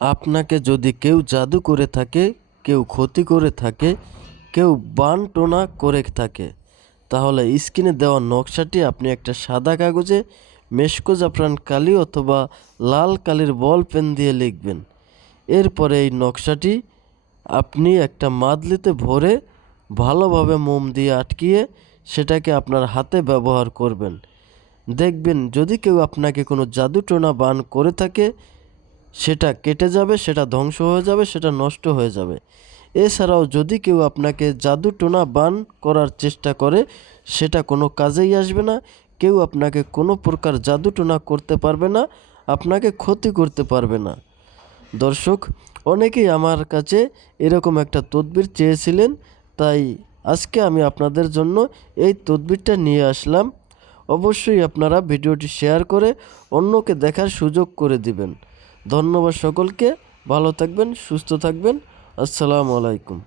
আপনাকে যদি কেউ জাদু করে থাকে, কেউ ক্ষতি করে থাকে, কেউ বান টোনা করে থাকে, তাহলে স্ক্রিনে দেওয়া নকশাটি আপনি একটা সাদা কাগজে মেশকো জাফরান কালি অথবা লাল কালির বল পেন দিয়ে লিখবেন। এরপরে এই নকশাটি আপনি একটা মাদলিতে ভরে ভালোভাবে মোম দিয়ে আটকিয়ে সেটাকে আপনার হাতে ব্যবহার করবেন। দেখবেন যদি কেউ আপনাকে কোনো জাদুটোনা বান করে থাকে, সেটা কেটে যাবে, সেটা ধ্বংস হয়ে যাবে, সেটা নষ্ট হয়ে যাবে। এছাড়াও যদি কেউ আপনাকে জাদুটোনা বান করার চেষ্টা করে, সেটা কোনো কাজেই আসবে না। কেউ আপনাকে কোনো প্রকার জাদুটোনা করতে পারবে না, আপনাকে ক্ষতি করতে পারবে না। দর্শক, অনেকেই আমার কাছে এরকম একটা তদবির চেয়েছিলেন, তাই আজকে আমি আপনাদের জন্য এই তদবিরটা নিয়ে আসলাম। অবশ্যই আপনারা ভিডিওটি শেয়ার করে অন্যকে দেখার সুযোগ করে দিবেন। ধন্যবাদ সকলকে। ভালো থাকবেন, সুস্থ থাকবেন। আসসালামু আলাইকুম।